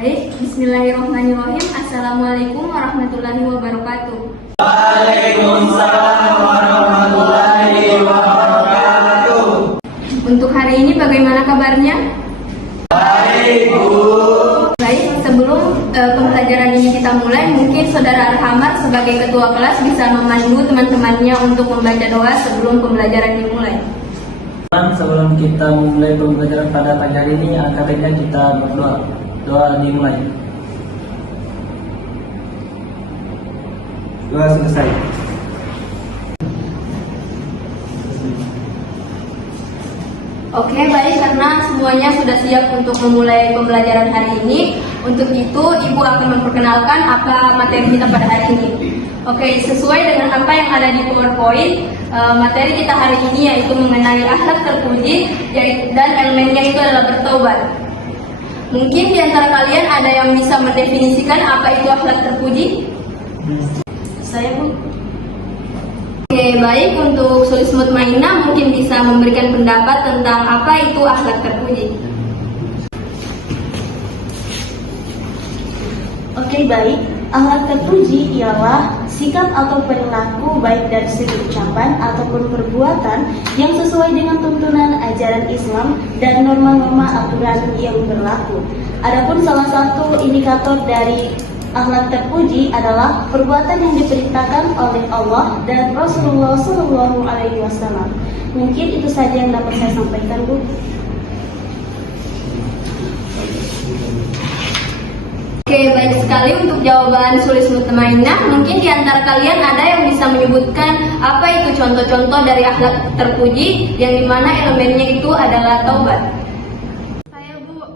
Baik, bismillahirrahmanirrahim. Assalamualaikum warahmatullahi wabarakatuh. Waalaikumsalam warahmatullahi wabarakatuh. Untuk hari ini bagaimana kabarnya? Baik, Bu. Baik, sebelum pembelajaran ini kita mulai, mungkin Saudara Arhamar sebagai ketua kelas bisa memandu teman-temannya untuk membaca doa sebelum pembelajaran dimulai. Sebelum kita memulai pembelajaran pada pagi hari ini, alangkah kita berdoa. Doa dimulai. Doa selesai. Oke, baik, karena semuanya sudah siap untuk memulai pembelajaran hari ini. Untuk itu, Ibu akan memperkenalkan apa materi kita pada hari ini. Oke, sesuai dengan apa yang ada di PowerPoint, materi kita hari ini yaitu mengenai akhlak terpuji dan elemennya itu adalah bertobat. Mungkin di antara kalian ada yang bisa mendefinisikan apa itu akhlak terpuji? Saya, Bu. Oke, baik, untuk Sulis Mutmainah mungkin bisa memberikan pendapat tentang apa itu akhlak terpuji. Oke, baik. Akhlak terpuji ialah sikap atau perilaku baik dari segi ucapan ataupun perbuatan yang sesuai dengan tuntunan ajaran Islam dan norma-norma aturan yang berlaku. Adapun salah satu indikator dari akhlak terpuji adalah perbuatan yang diperintahkan oleh Allah dan Rasulullah SAW. Mungkin itu saja yang dapat saya sampaikan, Bu. Oke, baik sekali untuk jawaban Sulis Mutmainah. Mungkin di antara kalian ada yang bisa menyebutkan apa itu contoh-contoh dari akhlak terpuji yang dimana elemennya itu adalah taubat. Saya, Bu.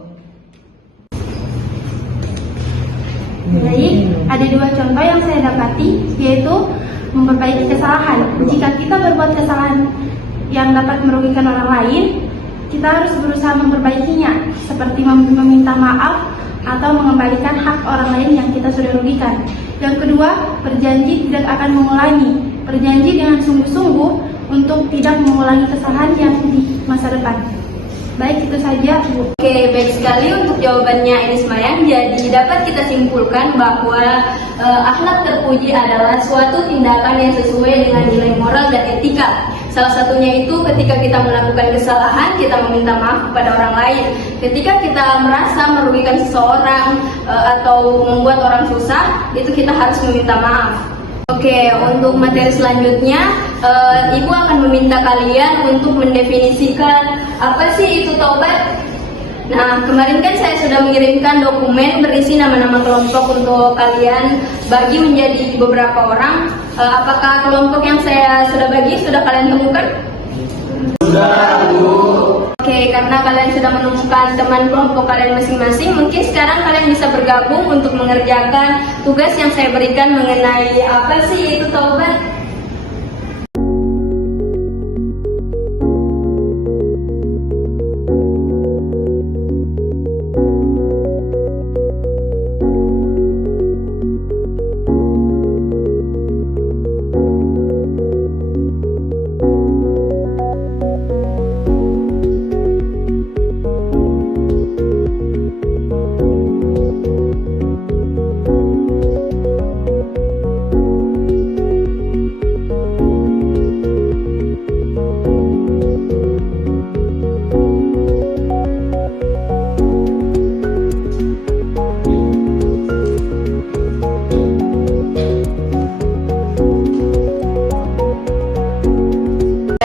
Baik, ada dua contoh yang saya dapati, yaitu memperbaiki kesalahan. Jika kita berbuat kesalahan yang dapat merugikan orang lain, kita harus berusaha memperbaikinya, seperti meminta maaf atau mengembalikan hak orang lain yang kita sudah rugikan. Yang kedua, berjanji tidak akan mengulangi. Berjanji dengan sungguh-sungguh untuk tidak mengulangi kesalahan yang di masa depan. Baik, itu saja, Bu. Oke, baik sekali untuk jawabannya Enis Mayang. Jadi dapat kita simpulkan bahwa akhlak terpuji adalah suatu tindakan yang sesuai dengan nilai moral dan etika. Salah satunya itu ketika kita melakukan kesalahan, kita meminta maaf kepada orang lain. Ketika kita merasa merugikan seseorang atau membuat orang susah, itu kita harus meminta maaf. Oke, untuk materi selanjutnya, Ibu akan meminta kalian untuk mendefinisikan apa sih itu taubat. Nah, kemarin kan saya sudah mengirimkan dokumen berisi nama-nama kelompok untuk kalian bagi menjadi beberapa orang. Apakah kelompok yang saya sudah bagi sudah kalian temukan? Sudah, Bu. Oke, karena kalian sudah menemukan teman kelompok kalian masing-masing, mungkin sekarang kalian bisa bergabung untuk mengerjakan tugas yang saya berikan mengenai apa sih itu taubat.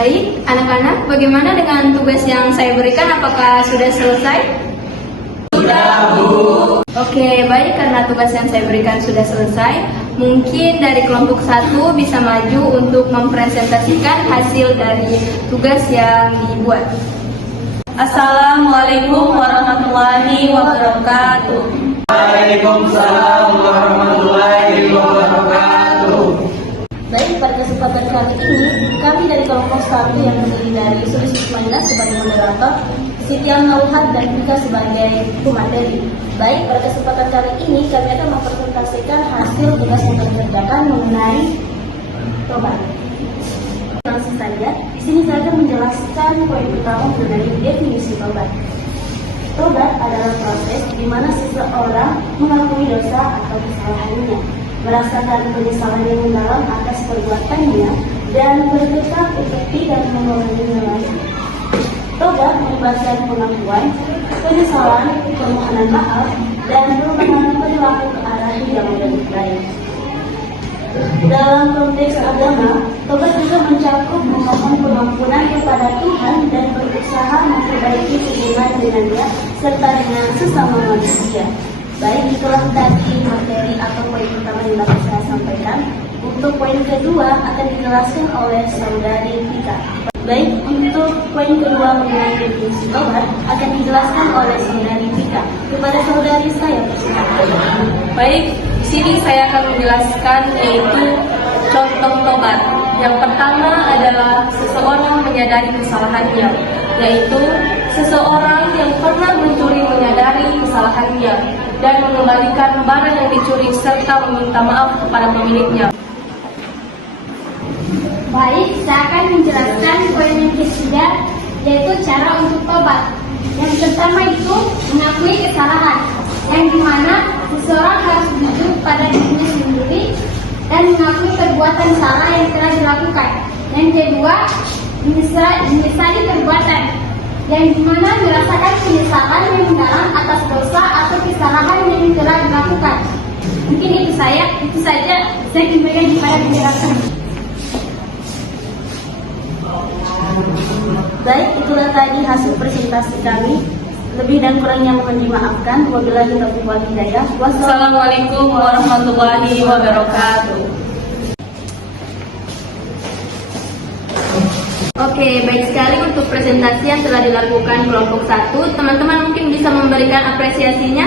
Baik, anak-anak, bagaimana dengan tugas yang saya berikan? Apakah sudah selesai? Sudah, Bu. Oke, baik, karena tugas yang saya berikan sudah selesai, mungkin dari kelompok 1 bisa maju untuk mempresentasikan hasil dari tugas yang dibuat. Assalamualaikum warahmatullahi wabarakatuh. Waalaikumsalam warahmatullahi wabarakatuh. Baik, pada kesempatan kali ini, kami dari kelompok 1 yang terdiri dari Sulis Mutmainah sebagai moderator, Siti Nauhat dan Vika sebagai pemateri. Baik, pada kesempatan kali ini kami akan mempresentasikan hasil tugas yang kami kerjakan mengenai tobat. Langsung saja, di sini saya akan menjelaskan poin pertama mengenai definisi tobat. Tobat adalah proses di mana seseorang mengakui dosa atau kesalahannya, merasakan penyesalan yang mendalam atas perbuatannya, dan bertekad untuk tidak mengulanginya lagi. Tobat melibatkan pengakuan, penyesalan, permohonan maaf, dan perubahan perilaku ke arah yang lebih baik. Dalam konteks agama, tobat juga mencakup memohon pengampunan kepada Tuhan dan berusaha memperbaiki hubungan dengannya serta dengan sesama manusia. Baik, itulah tadi materi atau poin pertama yang dapat saya sampaikan. Untuk poin kedua akan dijelaskan oleh saudari Tika. Baik, untuk poin kedua mengenai definisi tobat akan dijelaskan oleh saudari Tika. Kepada saudari saya persilakan. Baik, di sini saya akan menjelaskan yaitu contoh tobat. Yang pertama adalah seseorang menyadari kesalahannya, yaitu seseorang yang pernah mencuri menyadari kesalahannya dan mengembalikan barang yang dicuri serta meminta maaf kepada pemiliknya. Baik, saya akan menjelaskan poin yang ketiga, yaitu cara untuk tobat. Yang pertama itu mengakui kesalahan, yang dimana seseorang harus jujur pada dirinya sendiri dan mengakui perbuatan salah yang telah dilakukan. Yang kedua, menyesali perbuatan, yang dimana merasakan penyesalan yang mendalam atas dosa atau kesalahan yang telah dilakukan. Mungkin itu saja saya kembali kepada penjelasan. Baik, itulah tadi hasil presentasi kami. Lebih dan kurangnya mohon dimaafkan. Wabillahi taufiq wal hidayah. Wassalamualaikum warahmatullahi wabarakatuh. Oke, baik sekali untuk presentasi yang telah dilakukan kelompok 1. Teman-teman mungkin bisa memberikan apresiasinya.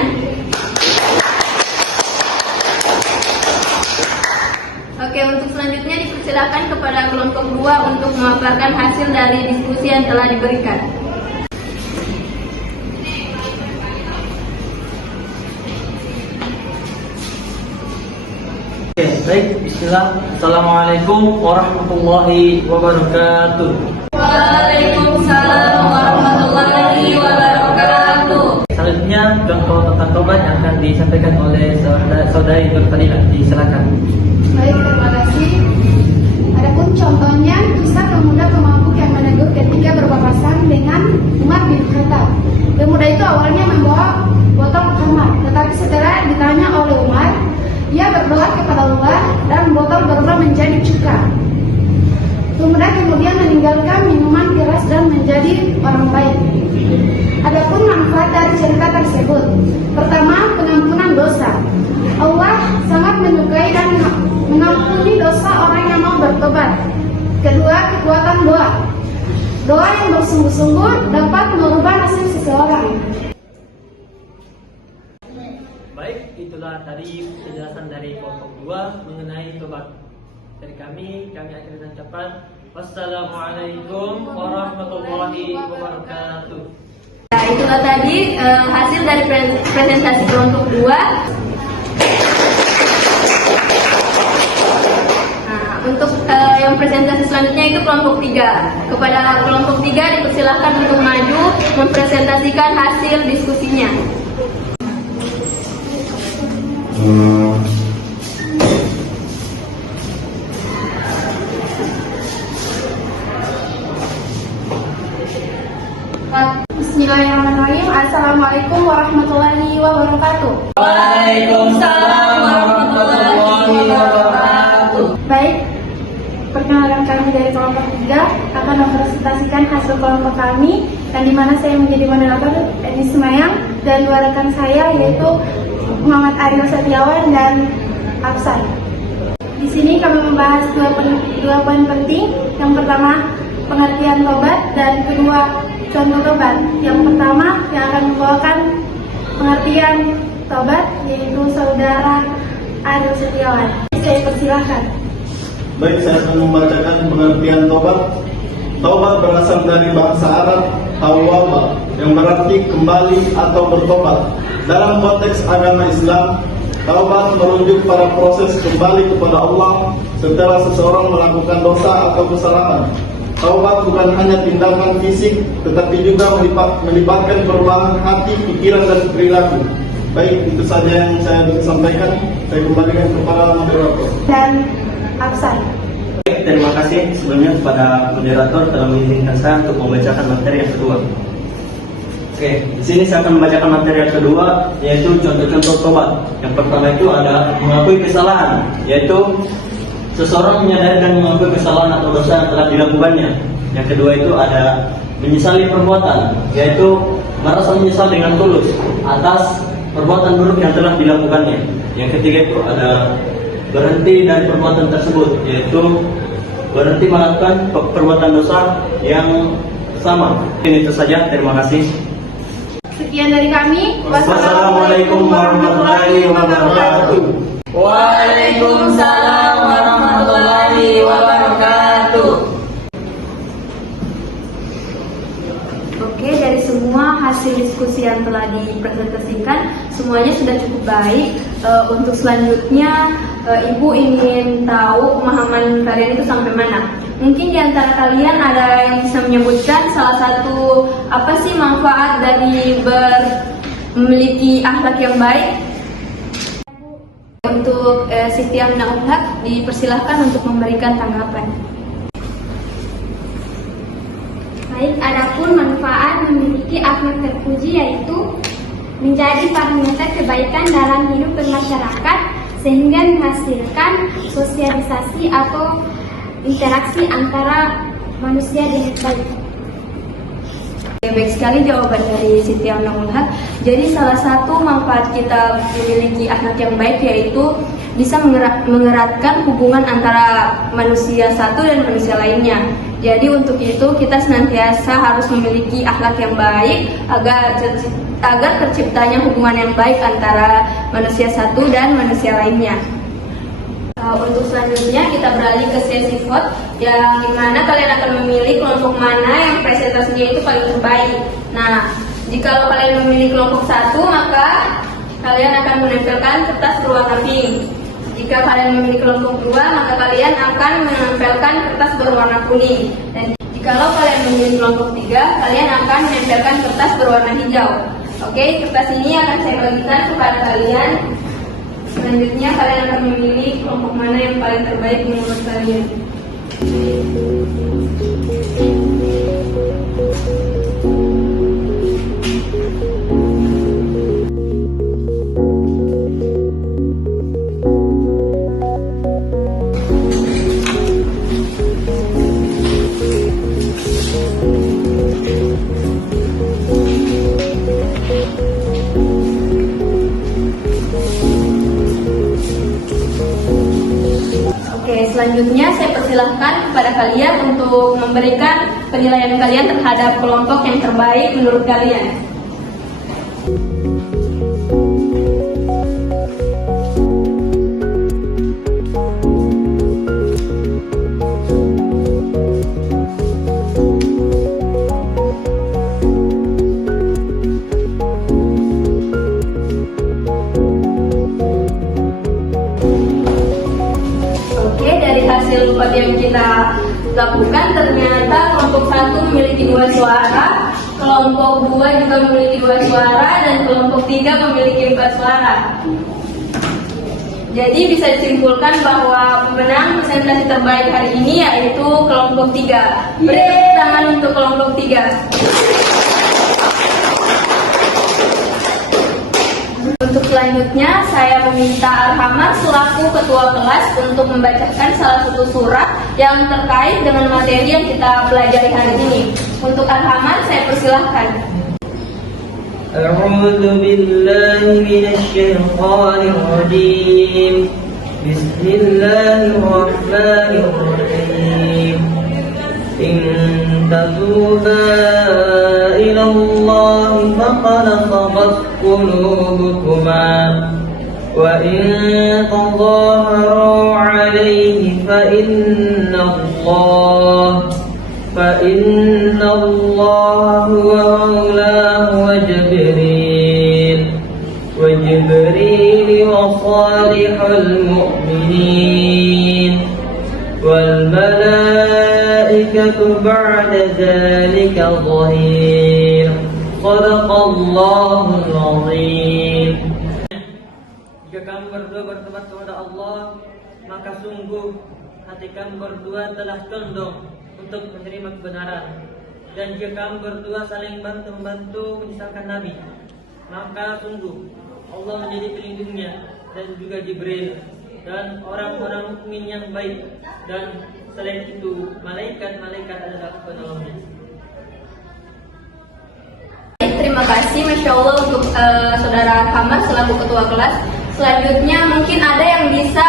Oke, untuk selanjutnya dipersilakan kepada kelompok 2 untuk memaparkan hasil dari diskusi yang telah diberikan. Oke, baik, bismillah. Assalamualaikum warahmatullahi wabarakatuh. Waalaikumsalam warahmatullahi wabarakatuh. Selanjutnya contoh tentang tobat yang akan disampaikan oleh saudari Nurfadilah. Silakan. Baik, terima kasih. Adapun contohnya kisah pemuda pemabuk yang menegur ketika berpapasan dengan Umar bin Khattab. Pemuda itu awalnya membawa botol khamar, tetapi setelah ditanya oleh Umar, ia berdoa kepada Allah dan botol berubah menjadi cuka. Pemuda kemudian meninggalkan minuman keras dan menjadi orang baik. Adapun manfaat dari cerita tersebut, pertama, pengampunan dosa. Allah sangat menyukai dan mengampuni dosa orang yang mau bertobat. Kedua, kekuatan doa. Doa yang bersungguh-sungguh dapat merubah nasib seseorang. Baik, itulah tadi penjelasan dari kelompok 2 mengenai tobat. Dari kami akan mengucapkan wassalamualaikum warahmatullahi wabarakatuh. Nah, itulah tadi hasil dari presentasi kelompok 2. Untuk yang presentasi selanjutnya itu kelompok 3. Kepada kelompok 3 dipersilahkan untuk maju mempresentasikan hasil diskusinya. Bismillahirrahmanirrahim. Assalamualaikum warahmatullahi wabarakatuh. Waalaikumsalam warahmatullahi wabarakatuh. Baik, perkenalkan kami dari kelompok 3 akan mempresentasikan hasil kelompok kami, dan dimana saya menjadi moderator Enis Semayang dan dua rekan saya yaitu Muhammad Ariel Setiawan dan Afsan. Di sini kami membahas dua poin penting. Yang pertama, pengertian tobat, dan kedua, contoh tobat. Yang pertama yang akan membawakan pengertian tobat yaitu saudara Ariel Setiawan. Saya persilahkan. Baik, saya akan membacakan pengertian tobat. Tobat berasal dari bahasa Arab tawwaba, yang berarti kembali atau bertobat. Dalam konteks agama Islam, taubat merujuk pada proses kembali kepada Allah setelah seseorang melakukan dosa atau kesalahan. Taubat bukan hanya tindakan fisik, tetapi juga melibatkan perubahan hati, pikiran, dan perilaku. Baik, itu saja yang saya bisa sampaikan. Saya kembalikan kepada moderator. Dan absen. Baik, terima kasih sebelumnya kepada moderator telah mengizinkan saya untuk membacakan materi yang kedua. Oke, di sini saya akan membacakan materi yang kedua, yaitu contoh-contoh tobat. Yang pertama itu ada mengakui kesalahan, yaitu seseorang menyadari dan mengakui kesalahan atau dosa yang telah dilakukannya. Yang kedua itu ada menyesali perbuatan, yaitu merasa menyesal dengan tulus atas perbuatan buruk yang telah dilakukannya. Yang ketiga itu ada berhenti dari perbuatan tersebut, yaitu berhenti melakukan perbuatan dosa yang sama. Ini itu saja, terima kasih. Sekian dari kami. Wassalamualaikum warahmatullahi wabarakatuh. Waalaikumsalam warahmatullahi wabarakatuh. Oke, dari semua hasil diskusi yang telah dipresentasikan, semuanya sudah cukup baik. Untuk selanjutnya, Ibu ingin tahu pemahaman kalian itu sampai mana? Mungkin di antara kalian ada yang bisa menyebutkan salah satu apa sih manfaat dari memiliki akhlak yang baik? Untuk Siti Aminah Ulhaq dipersilahkan untuk memberikan tanggapan. Baik, adapun manfaat memiliki akhlak terpuji yaitu menjadi parameter kebaikan dalam hidup bermasyarakat sehingga menghasilkan sosialisasi atau interaksi antara manusia dengan baik. Baik sekali jawaban dari Siti Aminah Ulhaq. Jadi salah satu manfaat kita memiliki akhlak yang baik yaitu bisa mengeratkan hubungan antara manusia satu dan manusia lainnya. Jadi untuk itu kita senantiasa harus memiliki akhlak yang baik agar terciptanya hubungan yang baik antara manusia satu dan manusia lainnya. Untuk selanjutnya kita beralih ke sesi vote yang dimana kalian akan memilih kelompok mana yang presentasinya itu paling terbaik. Nah, jika kalian memilih kelompok satu maka kalian akan menempelkan kertas berwarna pink. Jika kalian memilih kelompok dua maka kalian akan menempelkan kertas berwarna kuning. Dan jika kalian memilih kelompok tiga kalian akan menempelkan kertas berwarna hijau. Oke, kertas ini akan saya bagikan kepada kalian. Selanjutnya kalian akan memilih kelompok mana yang paling terbaik menurut kalian. Selanjutnya saya persilahkan kepada kalian untuk memberikan penilaian kalian terhadap kelompok yang terbaik menurut kalian. Hasil vote yang kita lakukan ternyata kelompok satu memiliki 2 suara, kelompok 2 juga memiliki 2 suara, dan kelompok 3 memiliki 4 suara. Jadi bisa disimpulkan bahwa pemenang presentasi terbaik hari ini yaitu kelompok 3. Beri tepuk tangan untuk kelompok 3. Untuk selanjutnya, saya meminta Arhamar selaku ketua kelas untuk membacakan salah satu surat yang terkait dengan materi yang kita pelajari hari ini. Untuk Arhamar, saya persilahkan. A'udzu billahi minasyaitonir rajim. Bismillahirrahmanirrahim. In tatuba ila Allah faqad sagat qulubukuma wa in tadhaharu alayhi fa inna Allah huwa maulahu wa Jibril wa salihul mu'minin wal malaikatu ba'da dhalika dhahir. Sadaqallahul azim. jika kamu berdua bertobat kepada Allah, maka sungguh hati kamu berdua telah condong untuk menerima kebenaran. Dan jika kamu berdua saling bantu-membantu menyusahkan Nabi, maka sungguh Allah menjadi pelindungnya, dan juga Jibril dan orang-orang mukmin yang baik, dan selain itu malaikat-malaikat adalah penolongnya. Terima kasih, Masya Allah, untuk Saudara Kamar selaku ketua kelas. Selanjutnya mungkin ada yang bisa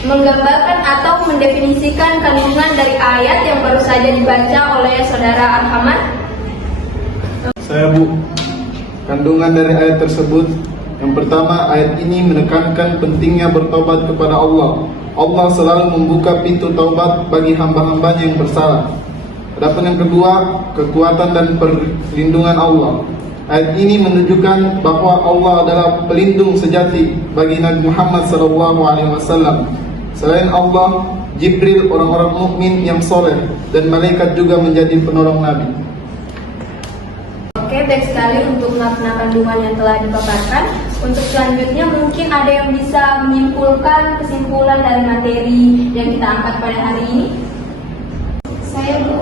menggambarkan atau mendefinisikan kandungan dari ayat yang baru saja dibaca oleh Saudara Al-Hamad. Saya Bu, kandungan dari ayat tersebut. Yang pertama, ayat ini menekankan pentingnya bertobat kepada Allah. Allah selalu membuka pintu taubat bagi hamba-hambanya yang bersalah. Adapun yang kedua, kekuatan dan perlindungan Allah. Ayat ini menunjukkan bahwa Allah adalah pelindung sejati bagi Nabi Muhammad SAW. Selain Allah, Jibril, orang-orang mukmin yang soleh, dan malaikat juga menjadi penolong Nabi. Oke, baik sekali untuk makna kandungan yang telah dipaparkan. Untuk selanjutnya mungkin ada yang bisa menyimpulkan kesimpulan dari materi yang kita angkat pada hari ini. Saya Bu,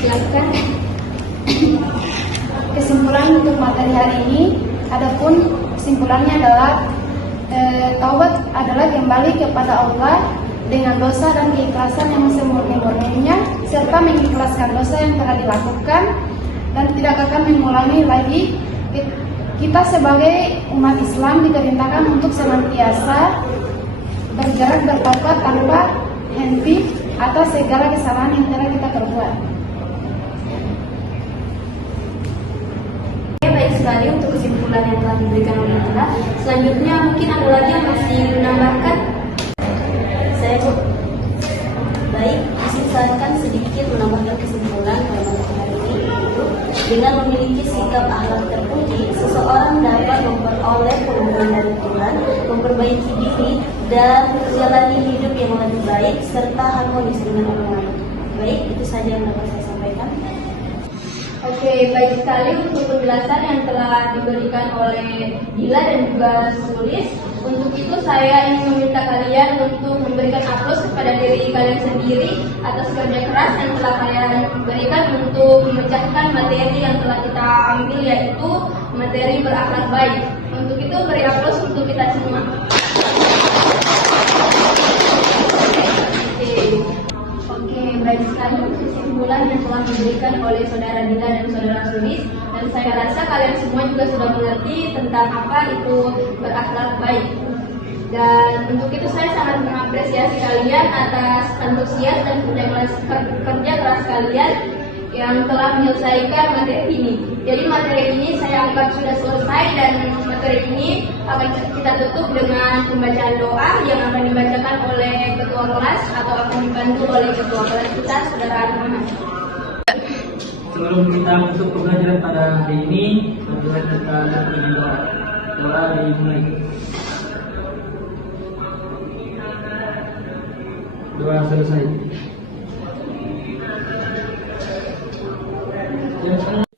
silakan. Kesimpulan untuk materi hari ini, adapun kesimpulannya adalah taubat adalah kembali kepada Allah dengan dosa dan keikhlasan yang semurni-murninya, serta mengikhlaskan dosa yang telah dilakukan dan tidak akan mengulangi lagi. Kita sebagai umat Islam diperintahkan untuk senantiasa bergerak bertaubat tanpa henti atas segala kesalahan yang telah kita perbuat. Baik sekali untuk kesimpulan yang telah diberikan oleh kita. Selanjutnya mungkin ada lagi yang masih menambahkan. Saya Bu. Baik, silakan sedikit menambahkan kesimpulan pada materi hari ini, yaitu dengan memiliki sikap akhlak terpuji, seseorang dapat memperoleh kemuliaan dari Tuhan, memperbaiki diri, dan menjalani hidup yang lebih baik serta harmonis dengan orang lain. Baik, itu saja yang dapat saya sampaikan. Oke, baik sekali untuk penjelasan yang telah diberikan oleh Dila dan juga Sulis. Untuk itu saya ingin meminta kalian untuk memberikan aplaus kepada diri kalian sendiri atas kerja keras yang telah kalian berikan untuk memecahkan materi yang telah kita ambil, yaitu materi berakhlak baik. Untuk itu beri aplaus untuk kita semua. Oke, baik sekali untuk kesimpulan yang telah diberikan oleh Saudara Dila dan Saudara Sulis. Dan saya rasa kalian semua juga sudah mengerti tentang apa itu berakhlak baik. Dan untuk itu saya sangat mengapresiasi kalian atas antusias dan kerja keras kalian yang telah menyelesaikan materi ini. Jadi materi ini saya anggap sudah selesai, dan materi ini akan kita tutup dengan pembacaan doa yang akan dibacakan oleh ketua kelas atau akan dibantu oleh ketua kelas kita, Saudara Muhammad. Sebelum kita masuk ke pelajaran pada hari ini, marilah kita berikan doa. Doa dimulai. Doa selesai. Yang